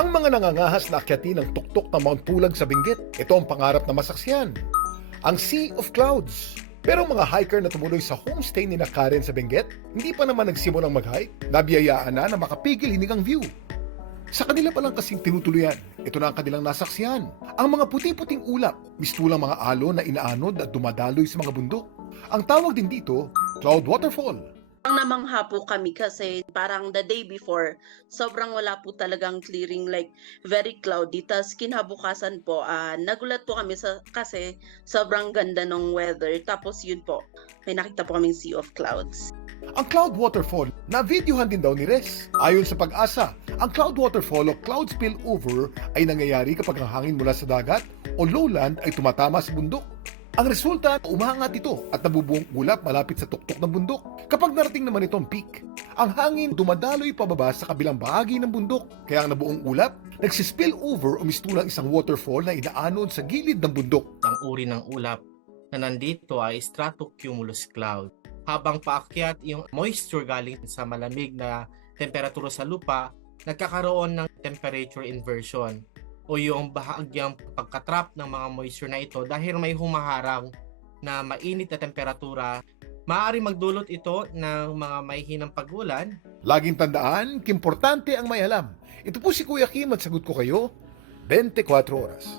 Ang mga nangangahas na akyatin ng tuktok ng Mount Pulag sa Benguet, ito ang pangarap na masaksiyan. Ang Sea of Clouds. Pero mga hiker na tumuloy sa homestay ni Karen sa Benguet, hindi pa naman nagsimulang mag-hike, nabiyayaan na makapigil hinigang view. Sa kanila palang kasing tinutuluyan, ito na ang kanilang nasaksiyan. Ang mga puti-puting ulap, mistulang mga alon na inaanod at dumadaloy sa mga bundok. Ang tawag din dito, Cloud Waterfall. Ang namangha po kami kasi parang the day before, sobrang wala po talagang clearing, like very cloudy. Tapos kinabukasan po, nagulat po kami kasi sobrang ganda ng weather. Tapos yun po, may nakita po kaming sea of clouds. Ang Cloud Waterfall, na-videohan din daw ni Res. Ayon sa Pag-asa, ang Cloud Waterfall o cloud spillover ay nangyayari kapag ang hangin mula sa dagat o lowland ay tumatama sa bundok. Ang resulta, umaangat ito at nabubuong ulap malapit sa tuktok ng bundok. Kapag narating naman itong peak, ang hangin dumadaloy pababa sa kabilang bahagi ng bundok. Kaya ang nabuong ulap, nagsispill over o mistulang isang waterfall na inaanod sa gilid ng bundok. Ang uri ng ulap na nandito ay stratocumulus cloud. Habang paakyat yung moisture galing sa malamig na temperatura sa lupa, nagkakaroon ng temperature inversion o yung bahagyang pagkatrap ng mga moisture na ito dahil may humaharang na mainit na temperatura. Maaari magdulot ito ng mga may hinang pag-ulan. Laging tandaan, kimportante ang may alam. Ito po si Kuya Kim at sagot ko kayo, 24 oras.